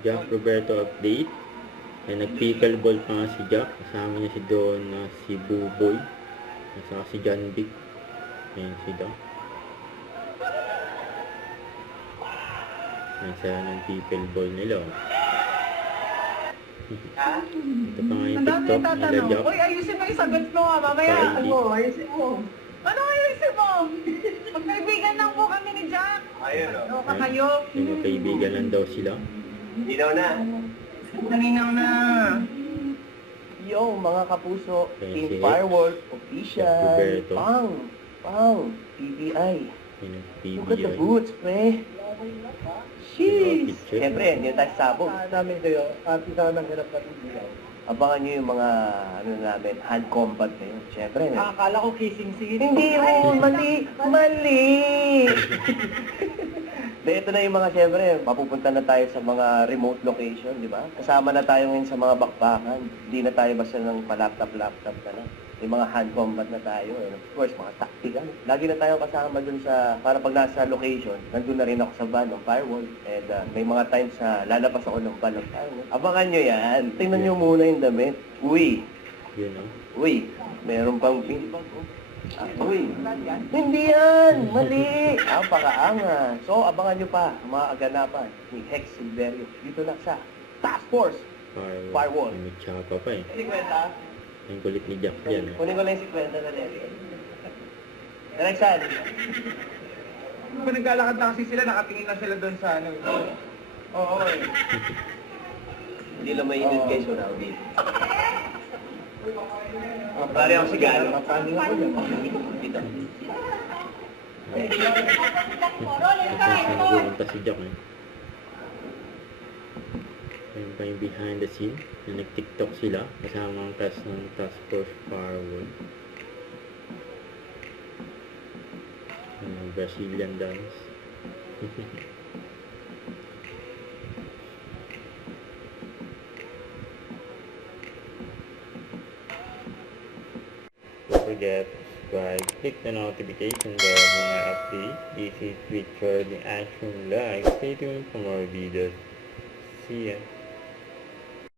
Jack Roberto update. Ayan, nag-pickleball pa nga si Jack. Kasama niya si Don, si Buboy. At saka si John Vic. Ayan sila. Ayan sila ng pickleball nila. Ito pa nga yung TikTok nila Jack. Uy, ayusin mo yung sagot mo mamaya. Ayusin mo. Ano ayusin mo? Magkaibigan lang po kami ni Jack. Ayun o. O, kakayo. Yung kaibigan lang daw sila. Hindi daw na. Naninang na. Yo, mga kapuso, Okay, Team sige. Firework, Jack official, Roberto. Pang, PBI. Yun ang Look at the PBI. boots, pre. Sheesh. Picture. Siyempre, hindi na tayo sabog. Namin kayo, at isa nang hirap natin dito. Abangan nyo yung mga, namin, hand combat ngayon. Siyempre, Akala ko kissing scene. hindi mo, mali. De, ito na yung mga, siyempre, mapupunta na tayo sa mga remote location, di ba? Kasama na tayo ngayon sa mga bakbakan. Hindi na tayo basta ng pa-laptop na lang. May mga hand combat na tayo. And of course, mga tactical. Lagi na tayo kasama dun sa, para pag nasa location, nandun na rin ako sa van ng firewall. And may mga times na lalabas ako ng van ng firewall. Abangan nyo yan. Tingnan nyo muna yung damit. Uy, Yun o. uy, meron pang pink bag, oh. Uy, hindi yan! Mali! Pakaangas. So, abangan nyo pa ang mga aganapan ni Hex Silverio dito na sa Task Force Firewall. May tsapa pa eh. 50. Ang kulit ni Jack yan eh. Kunin ko lang yung 50 na rin. Alexan, Kung naglalakad na kasi sila, nakatingin lang sila doon sa ano. Oo eh. hindi lang mainit kayo so now dito. Pare ako si Galo. Mapaling ako dyan. Dito. Nagpupunta si Jack eh. Ayun pa yung behind the scene. Na nag-tiktok sila. Kasama ang cast ng Task Force Firewall. Brazilian dance. Don't forget to subscribe, click the notification bell for my update. This is Twitch for the Action Live. Stay tuned for more videos. See ya.